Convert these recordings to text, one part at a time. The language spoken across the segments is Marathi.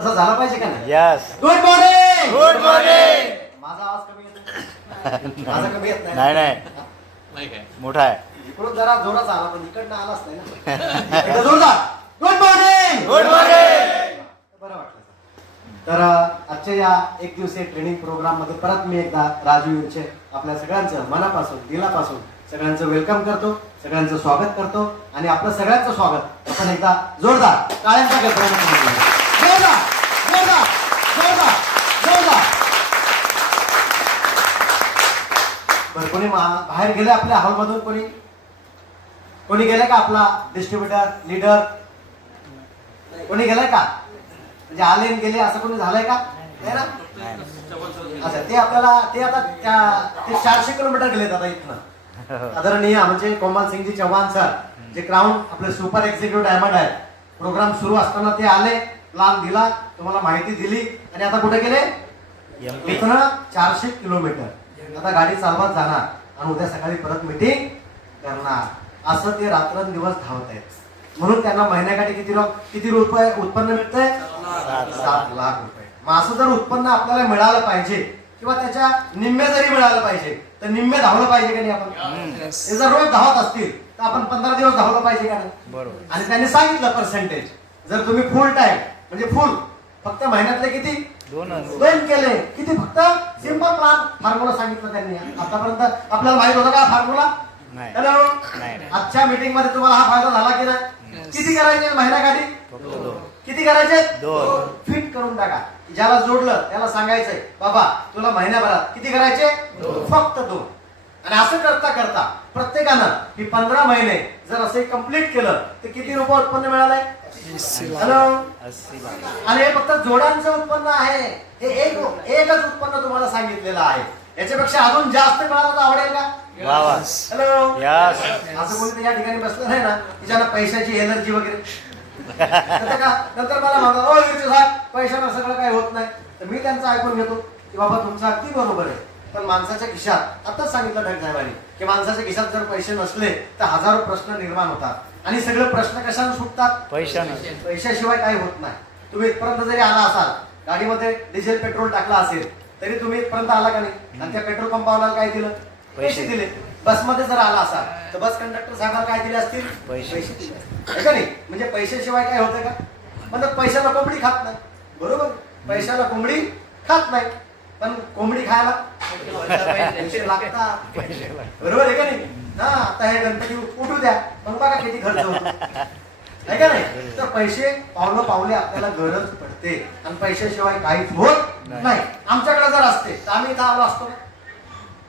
असं झालं पाहिजे का नाही? Yes. Good morning. Good morning. माझा आवाज कमी येतो? माझा कमी येत नाही नाही नाही काय मोठा आहे. इकडून जरा जोरात आला पण इकडनं आलाच नाही ना. एकदा जोरदार गुड मॉर्निंग. Good morning. बरं वाटलं. तर आजच्या या एक दिवसीय ट्रेनिंग प्रोग्राम मध्ये परत मी एकदा राजू यांचे आपल्या सगळ्यांचं मनापासून दिलापासून सगळ्यांचं वेलकम करतो, सगळ्यांचं स्वागत करतो आणि आपलं सगळ्यांचं स्वागत आपण एकदा जोरदार टाळ्यांच्या गजराने करूया. जोरदार जोरदार जोरदार जोरदार. बरं, कोणी बाहेर गेले आपल्या हॉलमधून? कोणी गेले का? आपला डिस्ट्रीब्युटर लीडर कोणी गेलाय का? म्हणजे आले आणि गेले असं कोणी झालंय का? नाही ना. अच्छा, ते आपल्याला ते आता ते 400 किलोमीटर गेलेत आता इथनं. आदरणीय म्हणजे कोमल सिंगजी चव्हाण सर, जे क्राऊन आपले सुपर एक्झिक्युटिव्ह डायमंड आहेत, प्रोग्राम सुरू असताना ते आले, प्लॅन दिला, तुम्हाला माहिती दिली आणि आता कुठे गेले? इथनं 400 किलोमीटर आता गाडी चालवत जाणार आणि उद्या सकाळी परत मीटिंग करणार. असं ते रात्रंदिवस धावत आहेत. म्हणून त्यांना महिन्याकाठी किती रुपये उत्पन्न मिळतंय? 7 लाख रुपये. मग असं जर उत्पन्न आपल्याला मिळालं पाहिजे किंवा त्याच्या निम्मे जरी मिळालं पाहिजे तर निम्मे धावलं पाहिजे का नाही? आपण हे जर रोज धावत असतील तर आपण 15 दिवस धावलं पाहिजे का नाही? बरोबर. आणि त्यांनी सांगितलं पर्सेंटेज, जर तुम्ही फुल टाइम म्हणजे फुल फक्त महिन्यातले किती 2 केले किती, फक्त सिंपल प्लॅन फॉर्म्युला सांगितलं त्यांनी. आतापर्यंत आपल्याला माहित होतं का फॉर्म्युला? हॅलो, आजच्या मीटिंग मध्ये तुम्हाला हा फायदा झाला की नाही? किती करायचे महिन्याकाठी? किती करायचे? 2. फिट करून टाका. ज्याला जोडलं त्याला सांगायचंय, बाबा तुला महिन्याभरात किती करायचे? फक्त 2. आणि असं करता करता प्रत्येकानं ही 15 महिने जर असे कंप्लीट केलं तर किती रुपये उत्पन्न मिळालंय? हॅलो, आणि हे फक्त जोड्यांचं उत्पन्न आहे. हे एकच उत्पन्न तुम्हाला सांगितलेलं आहे. याच्यापेक्षा अजून जास्त मिळालं तर आवडेल का? हॅलो, असं कोणी या ठिकाणी बसलं नाही ना की ज्याला पैशाची एनर्जी वगैरे नंतर मला म्हणतात, ओ साहेब पैशानं सगळं काही होत नाही. तर मी त्यांचं ऐकून घेतो की बाबा तुमचं अगदी बरोबर आहे, पण माणसाच्या खिशात आताच सांगितलं ढग साहेबांनी की माणसाच्या खिशात जर पैसे नसले तर हजारो प्रश्न निर्माण होतात आणि सगळे प्रश्न कशाने सुटतात? पैशाशिवाय काही होत नाही. तुम्ही इथपर्यंत जरी आला असाल, गाडीमध्ये डिझेल पेट्रोल टाकला असेल तरी तुम्ही इथपर्यंत आला का नाही? आणि त्या पेट्रोल पंपावाला काय दिलं? पैसे दिले. बसमध्ये जर आला असाल तर बस कंडक्टर साहेबांना काय दिले असतील? पैसे दिले का नाही? म्हणजे पैशाशिवाय काय होतं का? म्हणजे पैशाला कोंबडी खात नाही. बरोबर, पैशाला कोंबडी खात नाही, पण कोंबडी खायला पैसे लागतात. बरोबर आहे का नाही? हा, आता हे गणपती उठू द्या, मग बघा किती खर्च होतो आहे का नाही? तर पैसे पावलं पावले आपल्याला गरज पडते आणि पैशाशिवाय काहीच होत नाही. आमच्याकडे जर असते तर आम्ही इथं आलो असतो?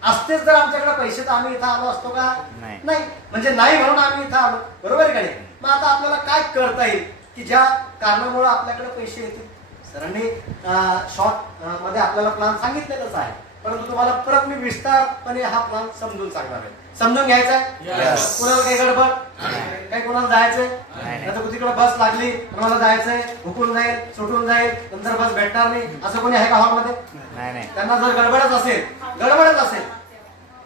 असतेच जर आमच्याकडे पैसे तर आम्ही इथं आलो असतो का? नाही. म्हणजे नाही म्हणून आम्ही इथं आलो. बरोबर आहे का नाही? मग आता आपल्याला काय करता येईल की ज्या कारणामुळे आपल्याकडे पैसे येतील? सरांनी शॉर्ट मध्ये आपल्याला प्लॅन सांगितलेलंच आहे, परंतु तुम्हाला परत मी विस्तारपणे हा प्लॅन समजून सांगणार आहे. समजून घ्यायचा आहे? कुणाला काही गडबड? काही कोणाला जायचंय? आता तिकडे बस लागली, कोणाला जायचंय, हुकून जाईल, सुटून जाईल, नंतर बस भेटणार नाही, असं कोणी आहे का हॉलमध्ये? त्यांना जर गडबडच असेल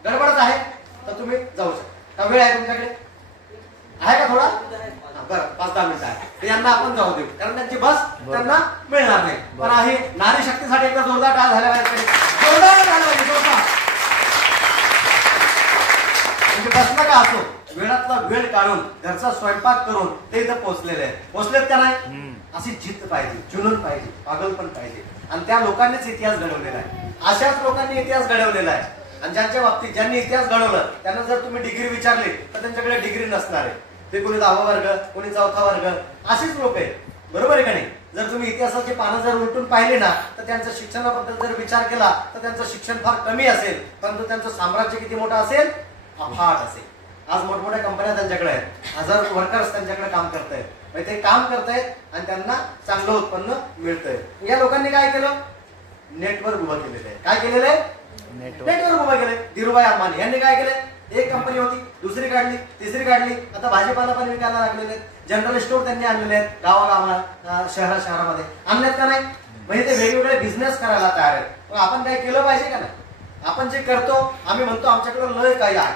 गडबडच आहे तर तुम्ही जाऊ शकता. वेळ आहे तुमच्याकडे? आहे का थोडा? बरं, 5-10 मिनिटं आहे. यांना आपण जाऊ देऊ, कारण त्यांची बस त्यांना मिळणार नाही. पण आहे नारी शक्तीसाठी एकदा जोरदार टाळ झाल्या पाहिजे. म्हणजे बसलं का असो, वेळातला वेळ काढून घरचा स्वयंपाक करून ते इथं पोहोचलेत का नाही? अशी जिद्द पाहिजे, जुनून पाहिजे, पागल पण पाहिजे. आणि त्या लोकांनीच इतिहास घडवलेला आहे. अशाच लोकांनी इतिहास घडवलेला आहे. आणि ज्यांच्या बाबतीत ज्यांनी इतिहास घडवलं त्यांना जर तुम्ही डिग्री विचारली तर त्यांच्याकडे डिग्री नसणार आहे. ते कोणी 10वा वर्ग, कोणी 4था वर्ग, अशीच लोक आहेत. बरोबर आहे का नाही? जर तुम्ही इतिहासाची पानं जर उलटून पाहिली ना तर त्यांच्या शिक्षणाबद्दल जर विचार केला तर त्यांचं शिक्षण फार कमी असेल, परंतु त्यांचं साम्राज्य किती मोठं असेल? अफाट असेल. आज मोठमोठ्या कंपन्या त्यांच्याकडे आहेत, 1000 वर्कर्स त्यांच्याकडे काम करतायत. ते काम करतायत आणि त्यांना चांगलं उत्पन्न मिळतंय. या लोकांनी काय केलं? नेटवर्क उभं केलेलं आहे. काय केलेलं आहे? नेटवर्क उभं केलंय. धीरूभाई अंबानी यांनी काय केलंय? एक कंपनी होती, दुसरी काढली, तिसरी काढली, आता भाजीपाला पण विकायला लागलेले आहेत. जनरल स्टोर त्यांनी आणलेले आहेत, गावागावाला, शहरामध्ये आणलेत का नाही? म्हणजे ते वेगवेगळे बिझनेस करायला तयार आहेत. मग आपण काय केलं पाहिजे का नाही? आपण जे करतो, आम्ही म्हणतो आमच्याकडे लय काही आहे.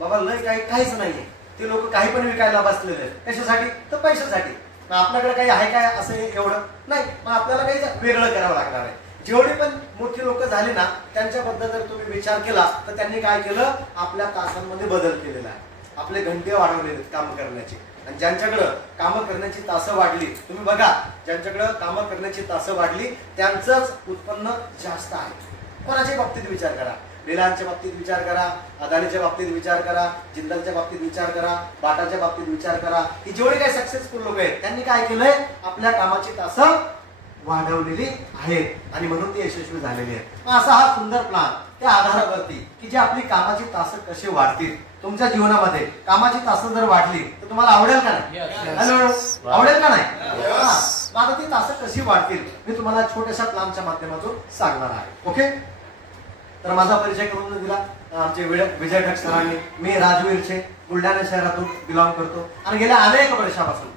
बाबा लय काही काहीच नाहीये. ते लोक काही पण विकायला बसलेले आहेत. कशासाठी? तर पैशासाठी. मग आपल्याकडे काही आहे काय असं एवढं नाही, मग आपल्याला काही वेगळं करावं लागणार आहे. जेवढी पण मोठी लोक झाली ना त्यांच्याबद्दल जर तुम्ही विचार केला तर त्यांनी काय केलं, आपल्या तासांमध्ये बदल केलेला आहे. आपले घंटे वाढवलेले काम करण्याचे. आणि ज्यांच्याकडं कामं करण्याची तासं वाढली, तुम्ही बघा ज्यांच्याकडं कामं करण्याची तासं वाढली त्यांचंच उत्पन्न जास्त आहे. कोणाच्या बाबतीत विचार करा, रिलायन्सच्या बाबतीत विचार करा, अदानीच्या बाबतीत विचार करा, जिंदालच्या बाबतीत विचार करा, बाटाच्या बाबतीत विचार करा, की जेवढे काही सक्सेसफुल लोक आहेत त्यांनी काय केलंय, आपल्या कामाची तासं वाढवलेली आहेत आणि म्हणून ते यशस्वी झालेले आहेत. असा हा सुंदर प्लॅन त्या आधारावरती की जे आपली कामाची तासं कशी वाढतील. तुमच्या जीवनामध्ये कामाची तासं जर वाढली तर तुम्हाला आवडेल का नाही? हॅलो, आवडेल का नाही? आता ती तासं कशी वाढतील मी तुम्हाला छोट्याशा प्लॅनच्या माध्यमातून सांगणार आहे. ओके, तर माझा परिचय करून दिला आमचे विजय ढग सरांनी. मी राजवीरचे बुलढाणा शहरातून बिलॉंग करतो आणि गेल्या अनेक वर्षापासून,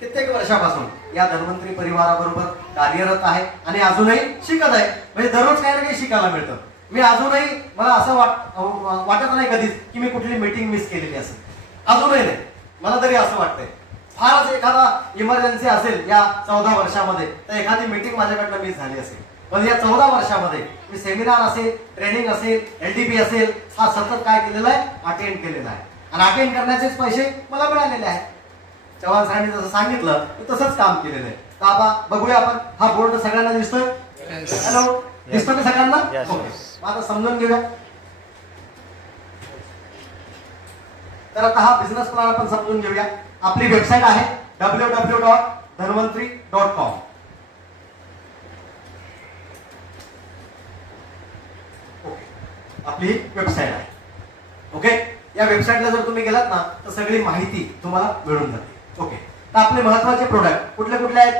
कित्येक वर्षापासून या धन्वंतरी परिवाराबरोबर कार्यरत आहे आणि अजूनही शिकत आहे. म्हणजे दररोज काही ना काही शिकायला मिळतं. मी अजूनही मला असं वाटत नाही कधीच की मी कुठली मीटिंग मिस केलेली असेल. अजूनही नाही, मला तरी असं वाटतंय. फारच एखादा इमर्जन्सी असेल या 14 वर्षामध्ये तर एखादी मीटिंग माझ्याकडनं मिस झाली असेल. पण या 14 वर्षामध्ये मी सेमिनार असेल, ट्रेनिंग असेल, LDP असेल, हा सतत काय केलेला आहे, अटेंड केलेला आहे. आणि अटेंड करण्याचेच पैसे मला मिळालेले आहेत. चव्हाण सरांनी जसं सांगितलं तसंच काम केलेलं आहे. तर आता बघूया आपण, हा बोर्ड सगळ्यांना दिसतोय? हॅलो, दिसतो का सगळ्यांना? आता समजून घेऊया. तर आता हा बिझनेस प्लॅन आपण समजून घेऊया. आपली वेबसाईट आहे www.dhanvantri.com. आपली वेबसाईट आहे. ओके, या वेबसाईटला जर तुम्ही गेलात ना तर सगळी माहिती तुम्हाला मिळून जाते. ओके, तर आपले महत्वाचे प्रोडक्ट कुठले कुठले आहेत?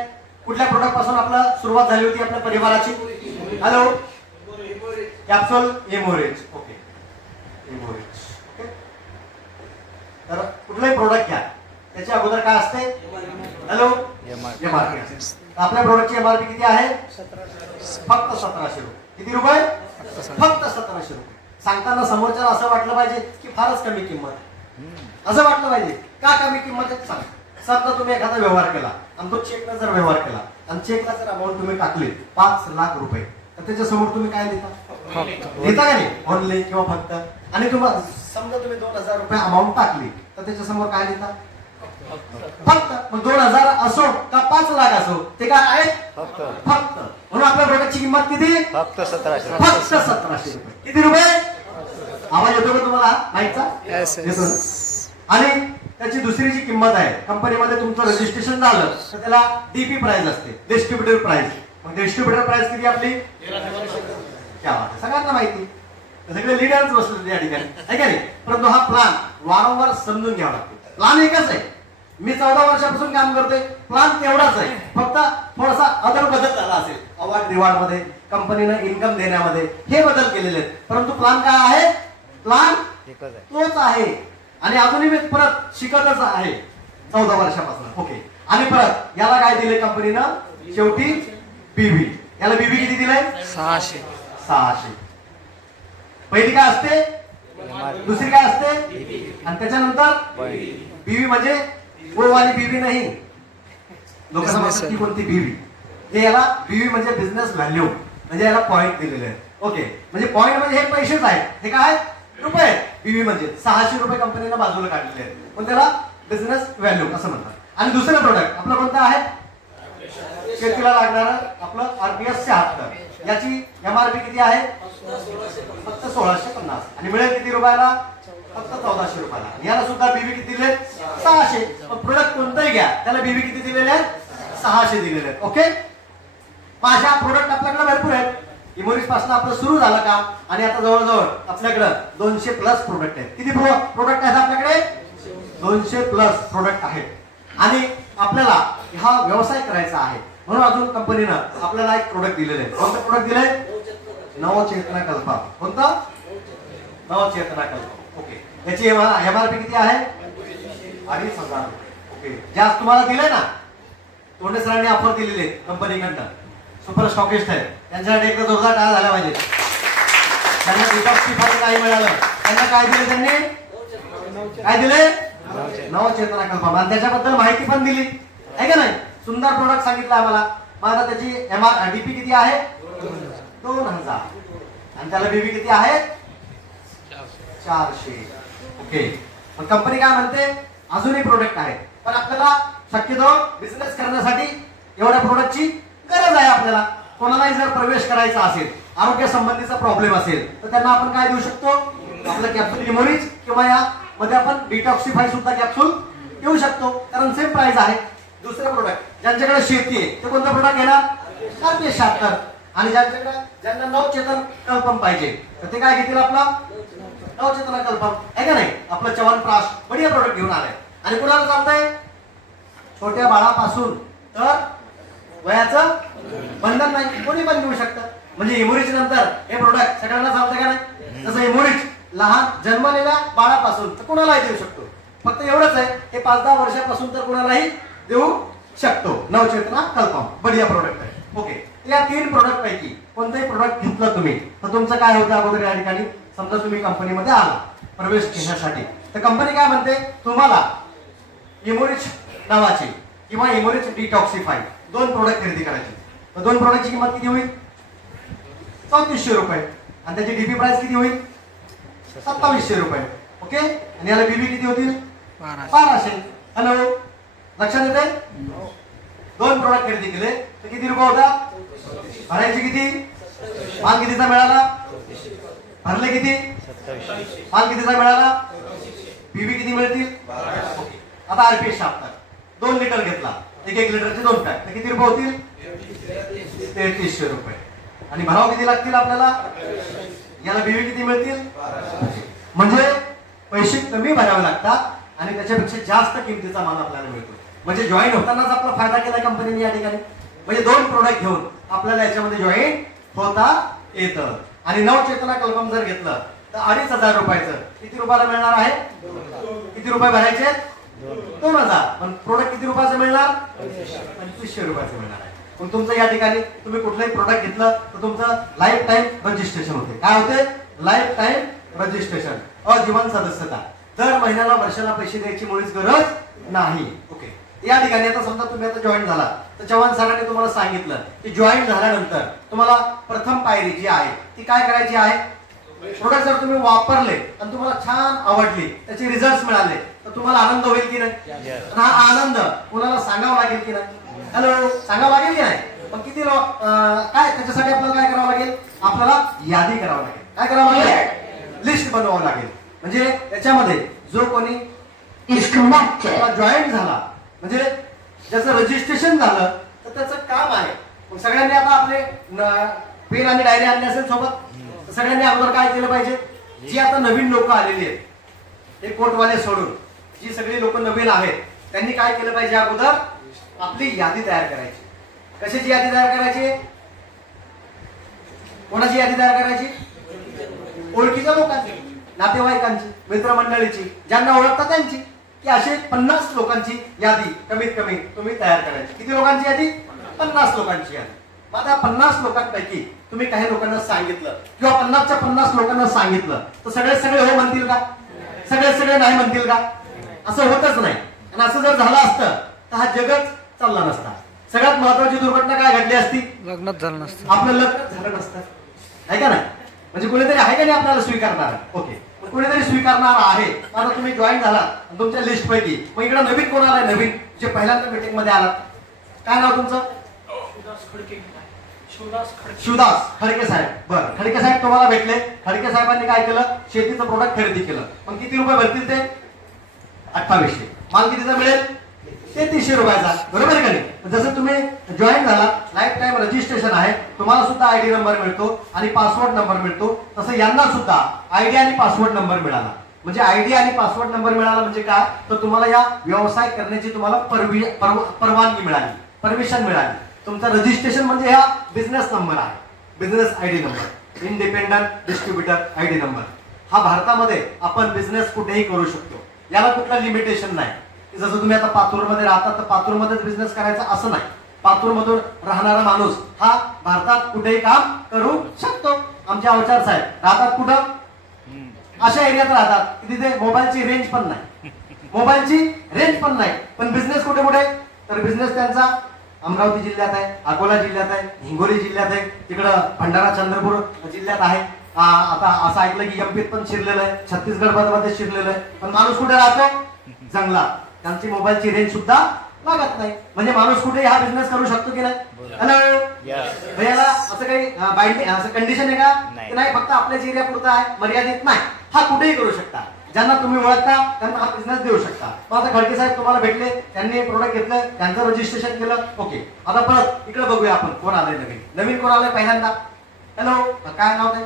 कुठल्या प्रोडक्ट पासून आपला सुरुवात झाली होती आपल्या परिवाराची? हॅलो, कॅप्सूल एमोरेज. ओके, एमोरेज. ओके, तर कुठलाही प्रोडक्ट घ्या त्याच्या अगोदर काय असते? Hello, MRP. आपल्या प्रोडक्टची MRP किती आहे? फक्त 1700 रुपये. किती रुपये? फक्त 1700 रुपये. सांगताना समोरच्याला असं वाटलं पाहिजे की फारच कमी किंमत आहे, असं वाटलं पाहिजे. का कमी किंमत आहे सांग. समजा तुम्ही एखादा व्यवहार केला आणि तो चेकला जर व्यवहार केला आणि चेकला जर अमाऊंट तुम्ही टाकली 5 लाख रुपये, तर त्याच्या समोर तुम्ही काय देता? देता का नाही? ऑनलाईन किंवा फक्त. आणि तुम्हाला समजा तुम्ही 2000 रुपये अमाऊंट टाकली तर त्याच्या समोर काय देता? फक्त. मग 2000 असो का 5 लाख असो ते काय आहे? फक्त. म्हणून आपल्या प्रोडक्टची किंमत किती? फक्त 1700. फक्त 1700 रुपये. किती रुपये? आवाज येतो का तुम्हाला माईकचा? येतो. आणि त्याची दुसरी जी किंमत आहे, कंपनीमध्ये तुमचं रजिस्ट्रेशन झालं तर त्याला DP प्राइस असते, डिस्ट्रीब्युटर प्राइस. मग डिस्ट्रीब्युटर प्राइस किती आपली? क्या बात आहे, सगळ्यांना माहिती. सगळे लिडर्स बसले या ठिकाणी, आहे का नाही? परंतु हा प्लॅन वारंवार समजून घ्यावा लागतो. प्लॅन एकच आहे. मी 14 वर्षापासून काम करतोय, प्लॅन तेवढाच आहे, फक्त थोडासा अदल बदल झाला असेल. अवॉर्ड रिवॉर्ड मध्ये, कंपनीनं इन्कम देण्यामध्ये हे बदल केलेले आहेत. परंतु प्लॅन काय आहे? प्लॅन तोच आहे. आणि अजूनही मी परत शिकतच आहे 14 वर्षापासून. ओके, आणि परत याला काय दिले कंपनीनं? शेवटी BB. याला BB किती दिलंय? 600. पहिली काय असते? दुसरी काय असते? आणि त्याच्यानंतर BB म्हणजे वाली BB नाही. लोकांना म्हणतात की कोणती BB? हे याला BB म्हणजे बिझनेस व्हॅल्यू, म्हणजे याला पॉईंट दिलेले आहेत. ओके, म्हणजे पॉईंट म्हणजे हे पैसेच आहेत. हे काय? रुपये. BB म्हणजे 600 रुपये कंपनीनं बाजूला काढलेले आहेत, पण त्याला बिझनेस व्हॅल्यू असं म्हणतात. आणि दुसरं प्रोडक्ट आपलं कोणतं आहे? शेतीला लागणारं आपलं RPS 76. याची MRP किती आहे? फक्त 1650. आणि मिळेल किती रुपयाला? फक्त 1400 रुपयाला. याला सुद्धा BB किती दिले? 600. पण प्रोडक्ट कोणताही घ्या त्याला BB किती दिलेले आहेत? 600 दिलेले आहेत. ओके, अशा प्रोडक्ट आपल्याकडे भरपूर आहेत. इमोरिज पासून आपलं सुरू झालं काम आणि आता जवळजवळ आपल्याकडे 200 प्लस प्रोडक्ट आहेत. किती प्रोडक्ट आहेत आपल्याकडे? 200 प्लस प्रोडक्ट आहेत. आणि आपल्याला हा व्यवसाय करायचा आहे म्हणून अजून कंपनीनं आपल्याला एक प्रोडक्ट दिलेलं आहे. कोणतं प्रोडक्ट दिलंय? नवचेतना कल्प. कोणतं? नवचेतना कल्प. ओके, याची MRP किती आहे? 2500 रुपये. ओके, जास्त तुम्हाला दिलंय ना, तोंडे सरांनी ऑफर दिलेली आहे कंपनीकडनं. सुपर स्टॉकिस्ट आहे, त्यांच्यासाठी एकदा जोरदार टाळ्या झाल्या पाहिजे. त्यांना डिटॉक्सची फंड नाही मिळालं, त्यांना काय दिले? त्यांनी काय दिले? नवचेतना कल्प. आणि त्याच्याबद्दल माहिती पण दिली. आहे का नाही? सुंदर प्रोडक्ट सांगितलं आम्हाला. माझा त्याची डीपी किती आहे? 2000 आणि त्याला बीबी किती आहे? 400. ओके. पण कंपनी काय म्हणते? अजूनही प्रोडक्ट आहे, पण आपल्याला शक्यतो बिझनेस करण्यासाठी एवढ्या प्रोडक्टची गरज आहे. आपल्याला कोणालाही जर प्रवेश करायचा असेल, आरोग्य संबंधीचा प्रॉब्लेम असेल, तर त्यांना आपण काय देऊ शकतो? आपलं कॅप्सूल इमोरिज किंवा या मध्ये आपण डिटॉक्सिफाय सुद्धा कॅप्सूल देऊ शकतो, कारण सेम प्राइस आहे. दुसरे प्रोडक्ट ज्यांच्याकडे शेती आहे ते कोणतं प्रोडक्ट घेणार? RP76. आणि ज्यांना नवचेतन कल्पम पाहिजे तर ते काय घेतील? आपला नवचेतना कल्पम, आहे का नाही? आपलं च्यवनप्राश बढिया प्रोडक्ट घेऊन आलाय. आणि कुणाला चालतंय? छोट्या बाळापासून तर वयाचं बंधन नाही, कोणी पण घेऊ शकतं. म्हणजे इमोरिज नंतर हे प्रोडक्ट सगळ्यांना चालतंय का नाही? तसं इमोरिज लहान जन्मलेल्या बाळापासून तर कुणालाही देऊ शकतो. फक्त एवढंच आहे, हे 5-10 वर्षापासून तर कुणालाही देऊ शकतो. नवचेतना कल्पम बढिया प्रोडक्ट आहे. ओके. या 3 प्रोडक्ट पैकी कोणतेही प्रोडक्ट घेतलं तुम्ही तर तुमचं काय होतं? अगोदर या ठिकाणी समजा तुम्ही कंपनीमध्ये आला प्रवेश घेण्यासाठी, तर कंपनी काय म्हणते? तुम्हाला इमोरिज नावाचे किंवा इमोरिज डिटॉक्सिफाय 2 प्रोडक्ट खरेदी करायचे. तर 2 प्रोडक्टची किंमत किती होईल? 3400 रुपये. आणि त्याची डीपी प्राइस किती होईल? 2700 रुपये. ओके. आणि याला बीबी किती होतील? 1200. हॅलो, लक्षात येते? 2 प्रोडक्ट खरेदी केले तर किती रुपये होतात? भरायचे किती? माल कितीचा मिळाला? भरले किती? माल कितीचा मिळाला? बीबी किती मिळतील? आता RP76 2 लिटर घेतला, 1 लिटरचे 2 पॅक, तर किती रुपये होतील? 3300 रुपये. आणि भराव किती लागतील आपल्याला? याला बीबी किती मिळतील? म्हणजे पैसे कमी भरावे लागतात आणि त्याच्यापेक्षा जास्त किमतीचा माल आपल्याला मिळतो. म्हणजे जॉईन होतानाच आपला फायदा केला कंपनीने या ठिकाणी. म्हणजे 2 प्रोडक्ट घेऊन आपल्याला याच्यामध्ये जॉईन होता येतं. आणि नवचेतना कल्पम जर घेतलं तर 2500 रुपयाचं किती रुपयाला मिळणार आहे? किती रुपये भरायचे? 2000. पण प्रोडक्ट किती रुपयाचं मिळणार? 2500 रुपयाचं मिळणार आहे. पण तुमचं या ठिकाणी तुम्ही कुठलंही प्रोडक्ट घेतलं तर तुमचं लाईफ टाईम रजिस्ट्रेशन होते. काय होते? लाईफ टाईम रजिस्ट्रेशन, अजीवन सदस्यता. दर महिन्याला वर्षाला पैसे द्यायची मुळीच गरज नाही. ओके. या ठिकाणी आता समजा तुम्ही आता जॉईन झाला तर चव्हाण सरांनी तुम्हाला सांगितलं की जॉईन झाल्यानंतर तुम्हाला प्रथम पायरी जी आहे ती काय करायची आहे? प्रोडक्ट जर तुम्ही वापरले आणि तुम्हाला छान आवडली, त्याचे रिझल्ट मिळाले, तर तुम्हाला आनंद होईल की नाही? हा आनंद कुणाला सांगावा लागेल की नाही? हॅलो, सांगावं लागेल की नाही? पण किती काय त्याच्यासाठी आपल्याला काय करावं लागेल? आपल्याला यादी करावं लागेल. काय करावं लागेल? लिस्ट बनवावं लागेल. म्हणजे त्याच्यामध्ये जो कोणी जॉईन झाला, म्हणजे ज्याचं रजिस्ट्रेशन झालं तर त्याचं काम आहे. सगळ्यांनी आता आपले पेन आणि डायरी आणले असेल सोबत, सगळ्यांनी अगोदर काय केलं पाहिजे? जी आता नवीन लोक आलेली आहेत, हे कोटवाले सोडून जी सगळी लोक नवीन आहेत, त्यांनी काय केलं पाहिजे? अगोदर आपली यादी तयार करायची. कशाची यादी तयार करायची? कोणाची यादी तयार करायची? ओळखीच्या लोकांची, नातेवाईकांची, मित्रमंडळीची, ज्यांना ओळखतात त्यांची. की असे 50 लोकांची यादी कमीत कमी तुम्ही तयार करायची. किती लोकांची यादी? 50 लोकांची यादी. मग आता 50 लोकांपैकी तुम्ही काही लोकांना सांगितलं किंवा 50च्या 50 लोकांना सांगितलं तर सगळे हो म्हणतील का? सगळे नाही म्हणतील का? असं होतच नाही. आणि असं जर झालं असतं तर हा जगच चालला नसता. सगळ्यात महत्वाची दुर्घटना काय घडली असती? लग्नच झालं नसतं. आपलं लग्न झालं नसतं, आहे का नाही? म्हणजे कोणीतरी आहे का नाही आपल्याला स्वीकारणार? ओके. कोणीतरी स्वीकारणार आहे. आता तुम्ही जॉईन झाला तुमच्या लिस्ट पैकी, मग इकडे नवीन कोण आलाय? नवीन जे पहिल्यांदा मीटिंग मध्ये आलात, काय नाव तुमचं? शिवदास खडके साहेब. बरं, खडके साहेब तुम्हाला भेटले. खडके साहेबांनी काय केलं? शेतीचं प्रोडक्ट खरेदी केलं. मग किती रुपये भरतील ते? 2800. माल कितीचा मिळेल? 3300 रुपयाचा. बरोबर आहे का नाही? जसं तुम्ही जॉईन झाला, लाईफ टाईम रजिस्ट्रेशन आहे, तुम्हाला सुद्धा आयडी नंबर मिळतो आणि पासवर्ड नंबर मिळतो. तसं यांना सुद्धा आयडी आणि पासवर्ड नंबर मिळाला. म्हणजे आयडी आणि पासवर्ड नंबर मिळाला म्हणजे काय? तर तुम्हाला या व्यवसाय करण्याची तुम्हाला परवानगी मिळाली, परमिशन मिळाली. तुमचा रजिस्ट्रेशन म्हणजे हा बिझनेस नंबर आहे, business ID number, independent distributor ID number. हा भारतामध्ये आपण बिझनेस कुठेही करू शकतो. याला कुठलं लिमिटेशन नाही. जसं तुम्ही आता पातूरमध्ये राहतात तर पातूरमध्येच बिझनेस करायचा असं नाही. पातूरमधून राहणारा माणूस हा भारतात कुठेही काम करू शकतो. आमचे अवचार साहेब राहतात कुठं? अशा एरियात राहतात की तिथे मोबाईलची रेंज पण नाही, मोबाईलची रेंज पण नाही, पण बिझनेस कुठे कुठे? तर बिझनेस त्यांचा अमरावती जिल्ह्यात आहे, अकोला जिल्ह्यात आहे, हिंगोली जिल्ह्यात आहे, तिकडं भंडारा चंद्रपूर जिल्ह्यात आहे. आता असं ऐकलं की एमपीत पण शिरलेलं आहे, छत्तीसगड मध्ये शिरलेलं आहे. पण माणूस कुठे राहतो? जंगलात. त्यांची मोबाईलची रेंज सुद्धा लागत नाही. म्हणजे माणूस कुठे हा बिझनेस करू शकतो की नाही? हॅलो, भैयाला असं काही बाइंडिंग असं कंडिशन आहे का? नाही, फक्त आपल्याच एरिया पुरता आहे, मर्यादित नाही. हा कुठेही करू शकता. ज्यांना तुम्ही ओळखता त्यांना हा बिझनेस देऊ शकता. मग आता खडके साहेब तुम्हाला भेटले, त्यांनी प्रोडक्ट घेतलं, त्यांचं रजिस्ट्रेशन केलं, ओके. आता परत इकडे बघूया आपण कोण आलंय नवीन कोण आलंय पहिल्यांदा. हॅलो, काय नाव आहे?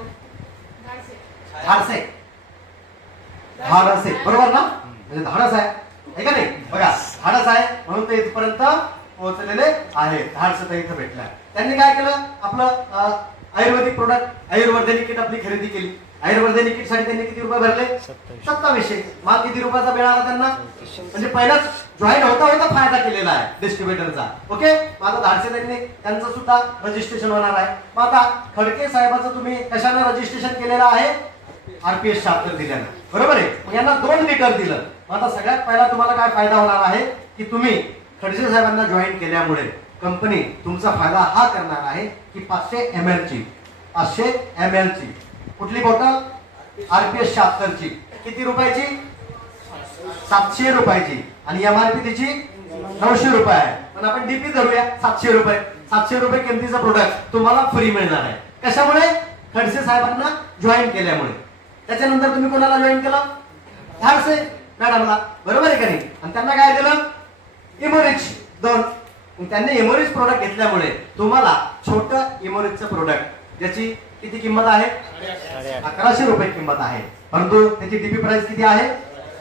धाडसे. धाडसे, बरोबर ना? म्हणजे धाडस आहे का नाही? बघा, धाडस आहे म्हणून ते इथपर्यंत पोहोचलेले आहे. धाडस तर इथं भेटलं. त्यांनी काय केलं? आपलं आयुर्वेदिक प्रोडक्ट, आयुर्वर्धनिक किट आपली खरेदी केली. आयुर्वर्धनिक किट साठी त्यांनी किती रुपये भरले? 2700. मग किती रुपयाचा मिळाला त्यांना? म्हणजे पहिलाच जॉईन होता फायदा केलेला आहे डिस्ट्रीब्युटरचा. ओके, मग आता धाडसे त्यांचं सुद्धा रजिस्ट्रेशन होणार आहे. मग आता खडके साहेबाचं तुम्ही कशाने रजिस्ट्रेशन केलेलं आहे? RPS 76 दिल्यानं, बरोबर आहे. मग यांना 2 लिटर दिलं. मग आता सगळ्यात पहिला तुम्हाला काय फायदा होणार आहे की तुम्ही खडसे साहेबांना जॉईन केल्यामुळे कंपनी तुमचा फायदा हा करणार आहे की 500 ml ची, 500 ml ची कुठली बॉटल? RPS 76 ची. किती रुपयाची? 700 रुपयाची. आणि MRP तिची 900 रुपये आहे. पण आपण डीपी धरूया 700 रुपये. 700 रुपये किमतीचं प्रोडक्ट तुम्हाला फ्री मिळणार आहे. कशामुळे? खडसे साहेबांना जॉईन केल्यामुळे. त्याच्यानंतर तुम्ही कोणाला जॉईन केलं? धाडसे मॅडमला, बरोबर आहे का नाही? आणि त्यांना काय दिलं? इमोरिच 2. त्यांनी इमोरिच प्रोडक्ट घेतल्यामुळे तुम्हाला छोटं इमोरिचचं प्रोडक्ट ज्याची किती किंमत आहे? 1100 रुपये किंमत आहे. परंतु त्याची डीपी प्राइस किती आहे?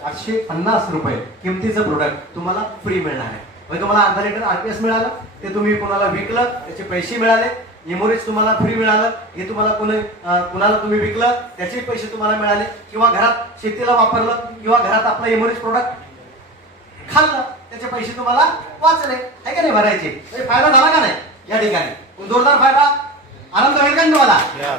850 रुपये किमतीचं प्रोडक्ट तुम्हाला फ्री मिळणार आहे. म्हणजे तुम्हाला अर्धा लिटर RPS मिळालं, ते तुम्ही कोणाला विकलं त्याचे पैसे मिळाले. इमोरिच तुम्हाला फ्री मिळालं, हे तुम्हाला कुणाला तुम्ही विकलं त्याचे पैसे तुम्हाला मिळाले. किंवा घरात शेतीला वापरलं किंवा घरात आपलं इमोरिच प्रोडक्ट खाल्लं त्याचे पैसे तुम्हाला वाचले आहे का नाही? भरायचे. म्हणजे फायदा झाला का नाही या ठिकाणी? जोरदार फायदा, आनंद होईल का तुम्हाला?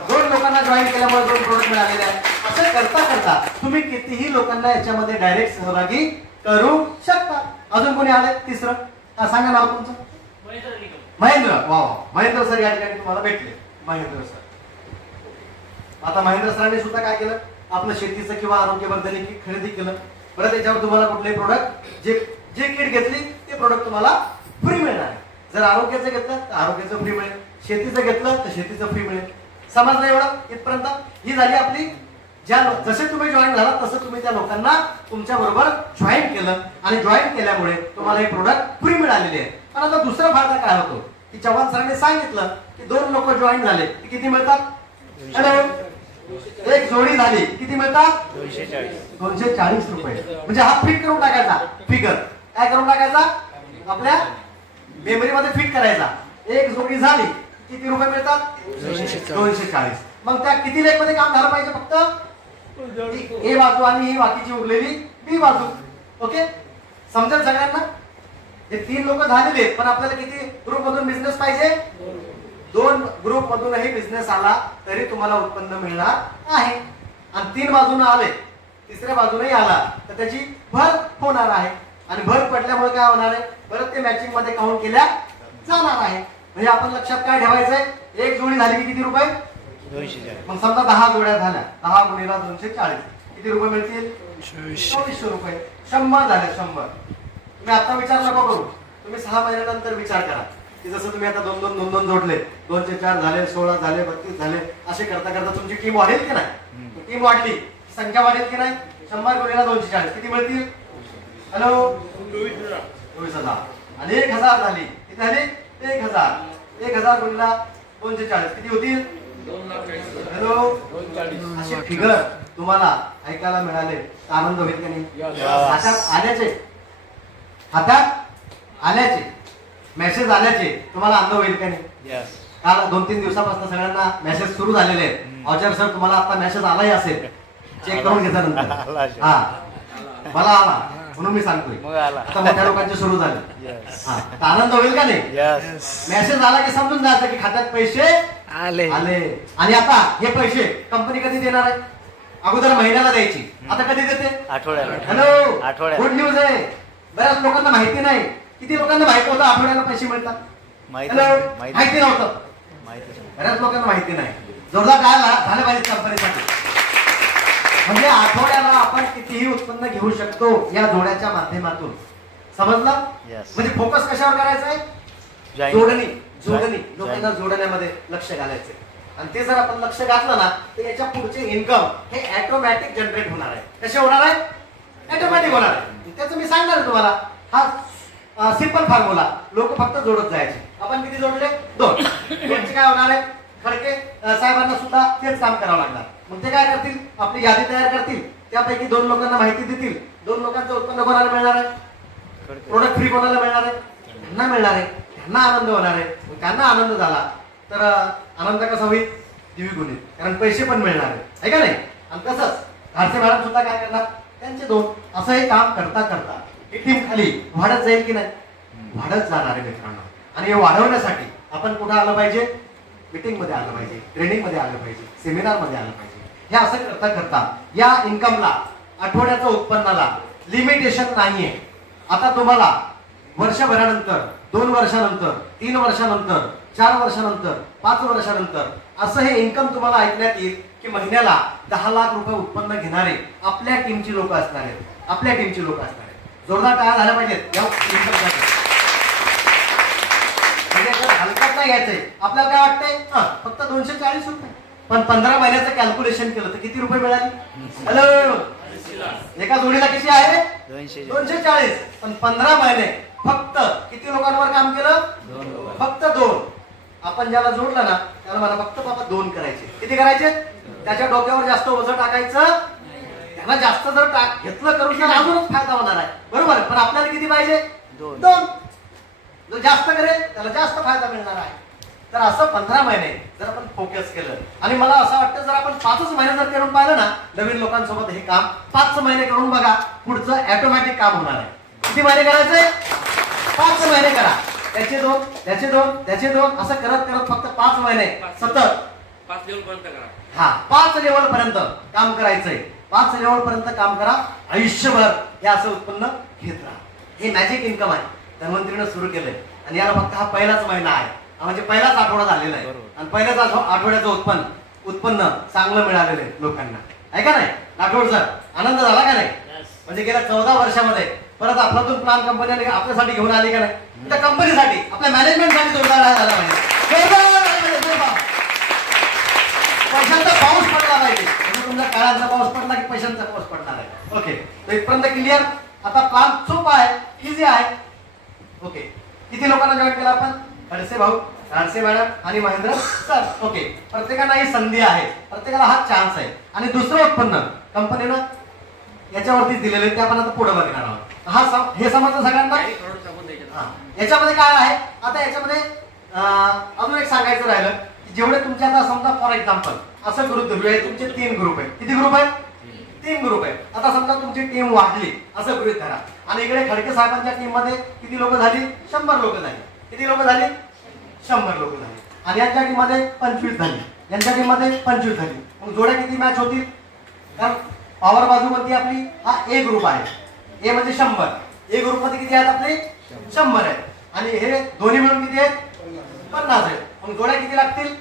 2 लोकांना जॉईन केल्यामुळे 2 प्रोडक्ट मिळालेले आहेत. असं करता करता तुम्ही कितीही लोकांना याच्यामध्ये डायरेक्ट सहभागी करू शकता. अजून कोणी आले? तिसरं सांगा नाव तुमचं. महेंद्र. वा, महेंद्र सर या ठिकाणी तुम्हाला भेटले. महेंद्र सर. आता महेंद्र सरांनी सुद्धा काय केलं? आपलं शेतीचं किंवा आरोग्यवर्धन किट खरेदी केलं. बरं, त्याच्यावर तुम्हाला कुठलेही प्रोडक्ट जे किट घेतली ते प्रोडक्ट तुम्हाला फ्री मिळणार आहे. जर आरोग्याचं घेतलं तर आरोग्याचं फ्री मिळेल, शेतीचं घेतलं तर शेतीचं फ्री मिळेल. समजलं एवढं इथपर्यंत? ही झाली आपली. जसे तुम्ही जॉईन झाला तसं तुम्ही त्या लोकांना तुमच्या बरोबर जॉईन केलं आणि जॉईन केल्यामुळे तुम्हाला हे प्रोडक्ट फ्री मिळालेले आहे. पण आता दुसरा फायदा काय होतो की चव्हाण सरांनी सांगितलं की 2 लोक जॉईन झाले की किती मिळतात? हॅलो, एक जोडी झाली किती मिळतात? 240 रुपये. म्हणजे हा फिट करून टाकायचा. फिगर काय करून टाकायचा? आपल्या मेमरीमध्ये फिट करायचा. एक जोडी झाली किती रुपये मिळतात? 240. मग त्या किती लेख मध्ये काम झालं पाहिजे? फक्त ए बाजू आणि ही बाकीची उरलेली बी बाजू. ओके, समजेल सगळ्यांना? हे 3 लोक झालेले, पण आपल्याला किती ग्रुप मधून बिझनेस पाहिजे? 2 ग्रुप मधूनही बिझनेस आला तरी तुम्हाला उत्पन्न मिळणार आहे. आणि 3 बाजूने आले, तिसऱ्या बाजूनही आला तर त्याची भर होणार आहे. आणि भर पडल्यामुळे काय होणार आहे? परत ते मॅचिंग मध्ये काउंट केल्या जाणार आहे. म्हणजे आपण लक्षात काय ठेवायचंय? एक जोडी झाली की किती रुपये? 240. मग समजा 10 जोड्या झाल्या, 10 गुणिला 240 किती रुपये मिळतील? 2400 रुपये. 100 झाले. 100. तुम्ही आता विचार नको करू, तुम्ही 6 महिन्यानंतर विचार करा की जसं तुम्ही आता 2 जोडले, 2 चे 4 झाले, 16 झाले, 32 झाले, असे करता करता तुमची टीम वाढेल की नाही? टीम वाढली, संख्या वाढेल की नाही? 100 गुणिला 240 किती मिळतील? हॅलो, 24,000. आणि 1000 झाली किती झाली? 1000. 1000 गुणिला 240 किती होतील? 2,00,000. हॅलो, असे फिगर तुम्हाला ऐकायला मिळाले तर आनंद होईल की नाही? हातात आल्याचे मेसेज आल्याचे तुम्हाला आनंद होईल का नाही? काल 2-3 दिवसापासून सगळ्यांना मेसेज सुरू झालेले आहेत. औचार सर तुम्हाला आता मेसेज आलाही असेल, चेक करून घेता नंतर. हा, मला आला म्हणून मी सांगतोय. आता मोठ्या लोकांचे सुरू झाले. हा, आनंद होईल का नाही? मेसेज आला की समजून जायचं की खात्यात पैसे आले. आणि आता हे पैसे कंपनी कधी देणार आहे? अगोदर महिन्याला द्यायची, आता कधी देते? आठवड्याला. हॅलो, गुड न्यूज आहे. बऱ्याच लोकांना माहिती नाही किती लोकांना माहिती होतं आठवड्याला पैसे मिळतात? माहिती नव्हतं. बऱ्याच लोकांना माहिती नाही. जोरदार काय झालं पाहिजे कंपनीसाठी. म्हणजे आठवड्याला आपण कितीही उत्पन्न घेऊ शकतो या जोड्याच्या माध्यमातून. समजलं? म्हणजे फोकस कशावर करायचा आहे? जोडणी. लोकांना जोडण्यामध्ये लक्ष घालायचंय. आणि ते जर आपण लक्ष घातलं ना तर याच्या पुढचे इन्कम हे ऑटोमॅटिक जनरेट होणार आहे. कसे होणार आहे? ऑटोमॅटिक होणार आहे. त्याचं मी सांगणार तुम्हाला. हा सिंपल फॉर्म्युला. लोक फक्त जोडत जायचे. आपण किती जोडले? 2. दोनचे काय होणार आहे? खडके साहेबांना सुद्धा तेच काम करावं लागणार. मग ते काय करतील? आपली यादी तयार करतील. त्यापैकी 2 लोकांना माहिती देतील. 2 लोकांचं उत्पन्न कोणाला मिळणार आहे? प्रोडक्ट फ्री कोणाला मिळणार आहे? त्यांना मिळणार आहे. त्यांना आनंद होणार आहे. त्यांना आनंद झाला तर आनंद कसा होईल? द्विगुणित. कारण पैसे पण मिळणार आहे का नाही? आणि तसंच घरचे मॅडम सुद्धा काय करणार? त्यांचे 2. असं हे काम करता करता ही टीम खाली वाढत जाईल की नाही? वाढत जाणार आहे मित्रांनो. आणि हे वाढवण्यासाठी आपण कुठं आलं पाहिजे? मीटिंग मध्ये आलं पाहिजे, ट्रेनिंग मध्ये आलं पाहिजे, सेमिनार मध्ये आलं पाहिजे. हे असं करता करता या इन्कमला, आठवड्याच्या उत्पन्नाला लिमिटेशन नाहीये. आता तुम्हाला वर्षभरानंतर, 2 वर्षानंतर, 3 वर्षानंतर, 4 वर्षानंतर, 5 वर्षानंतर असं हे इन्कम तुम्हाला ऐकण्यात येईल की महिन्याला 10 लाख रुपये उत्पन्न घेणारे आपल्या टीमची लोक असणार आहेत. आपल्या टीमची लोक असणार आहेत. जोरदार टाळ्या झाल्या पाहिजेत या इन्कमसाठी. हलकाच नाही घ्यायचंय. आपल्याला काय वाटतंय? फक्त 240 रुपये. पण 15 महिन्याचं कॅल्क्युलेशन केलं तर किती रुपये मिळाले? हॅलो, एका जोडीला किती आहे? 240. पण 15 महिने फक्त किती लोकांवर काम केलं? फक्त 2. आपण ज्याला जोडलं ना त्याला मला फक्त बाबा 2 करायचे. किती करायचे? त्याच्या डोक्यावर जास्त वजन टाकायचं. त्याला जास्त जर घेतलं करून तर अजूनच फायदा होणार आहे. बरोबर. पण आपल्याला किती पाहिजे? 2. जो जास्त करेल त्याला जास्त फायदा मिळणार आहे. तर असं 15 महिने जर आपण फोकस केलं आणि मला असं वाटतं जर आपण 5च महिने जर करून पाहिलं ना नवीन लोकांसोबत हे काम 5 महिने करून बघा, पुढचं ऑटोमॅटिक काम होणार आहे. किती महिने करायचंय? 5 महिने करा. त्याचे 2, त्याचे 2, त्याचे 2 असं करत करत फक्त 5 महिने सतत 5 लेवल पर्यंत करा. 5 लेवल पर्यंत काम करायचंय. 5 लेवल पर्यंत काम करा. आयुष्यभर हे असं उत्पन्न घेत राहा. हे मॅजिक इन्कम आहे. धन्वंतरीनं सुरू केलंय आणि याला फक्त हा पहिलाच महिना आहे. म्हणजे पहिलाच आठवडा झालेला आहे आणि पहिल्याच आठवड्याचं उत्पन्न चांगलं मिळालेलं आहे लोकांना. आहे का नाही? राठोड सर, आनंद झाला का नाही? म्हणजे गेल्या 14 वर्षामध्ये परत अफलातून प्लान कंपनीने आपल्यासाठी घेऊन आली का नाही? त्या कंपनीसाठी, आपल्या मॅनेजमेंटसाठी जोरदार झाला पाहिजे. पैशांचा पाऊस पडला पाहिजे. तुमच्या काळाचा पाऊस पडला की पैशांचा पाऊस पडणार आहे. ओके, तर इथपर्यंत क्लिअर. आता प्लान सोपा आहे, इझी आहे. ओके, किती लोकांना जॉईन केला आपण? खडसे भाऊ, राडसे मॅडम आणि महेंद्र सर. ओके, प्रत्येकाला ही संधी आहे, प्रत्येकाला हा चान्स आहे. आणि दुसरं उत्पन्न कंपनीनं याच्यावरती दिलेलं आहे ते आपण आता पुढे बघणार आहोत. हे समजलं सगळ्यांना? याच्यामध्ये काय आहे? आता याच्यामध्ये अजून एक सांगायचं राहिलं की जेवढे तुमचे आता समजा फॉर एक्झाम्पल असं ग्रुप धरूया, तुमचे 3 ग्रुप आहेत. किती ग्रुप आहेत? 3 ग्रुप आहेत. आता समजा तुमची टीम वाढली असं गृहीत धरा आणि इकडे खडके साहेबांच्या टीम मध्ये किती लोक झाली? 100 लोक झाली. किती लोक झाली? 100 लोक झाली. आणि यांच्या टीम मध्ये 25 झाली, यांच्या टीम मध्ये 25 झाली. मग जोड्या किती मॅच होतील? कारण पॉवर बाजू कोणती आपली? हा ए ग्रुप आहे. ए म्हणजे 100. ए ग्रुप मध्ये किती आहेत आपले? 100 आहेत. आणि हे दोन्ही मिळून किती आहेत? 50 आहेत. मग जोड्या किती लागतील?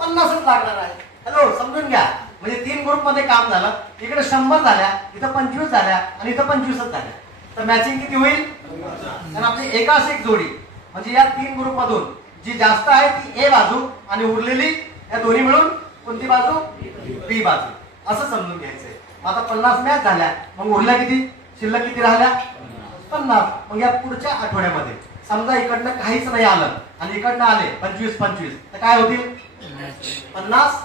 50च लागणार आहे. हॅलो, समजून घ्या. म्हणजे 3 ग्रुप मध्ये काम झालं. इकडे 100 झाल्या, इथं 25 झाल्या आणि इथं 25च झाल्या. तर मॅचिंग किती होईल? कारण आपली एकाच एक जोडी म्हणजे या 3 ग्रुप मधून जी जास्त आहे ती ए बाजू आणि उरलेली या दोन्ही मिळून कोणती बाजू? बी बाजू. असं समजून घ्यायचंय. आता 50 मॅच झाल्या, मग उरल्या किती? शिल्लक किती राहिल्या? 50. मग या पुढच्या आठवड्यामध्ये समजा इकडनं काहीच नाही आलं आणि इकडनं आले 25 तर काय होतील? 50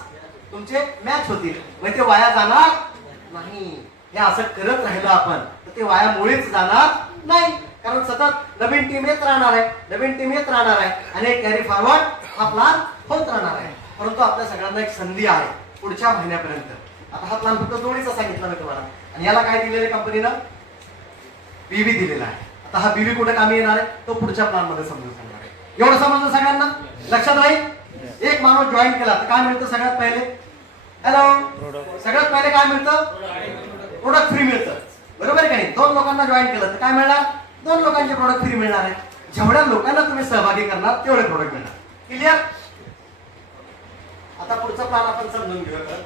तुमचे मॅच होतील. म्हणजे ते वाया जाणार नाही. हे असं करत राहिलं आपण तर ते वाया मुळेच जाणार नाही. कारण सतत नवीन टीम येत राहणार आहे, नवीन टीम येत राहणार आहे आणि कॅरी फॉरवर्ड हा प्लान होत राहणार आहे. परंतु आपल्या सगळ्यांना एक संधी आहे पुढच्या महिन्यापर्यंत. आता हा प्लान फक्त जोडीचा सांगितला मी तुम्हाला आणि याला काय दिलेलं आहे कंपनीनं? बीवी दिलेला आहे. आता हा बीवी कुठे कामी येणार आहे तो पुढच्या प्लान मध्ये समजून सांगणार आहे. एवढं समजलं सगळ्यांना? लक्षात राहील. एक माणूस जॉईन केला तर काय मिळतं सगळ्यात पहिले? हॅलो, सगळ्यात पहिले काय मिळतं? प्रोडक्ट फ्री मिळतं. बरोबर आहे का नाही? 2 लोकांना जॉईन केलं तर काय मिळणार? 2 लोकांचे प्रोडक्ट फ्री मिळणार आहे. जेवढ्या लोकांना तुम्ही सहभागी करणार तेवढे प्रोडक्ट मिळणार. क्लिअर? आता पुढचा प्लॅन आपण समजून घेऊया.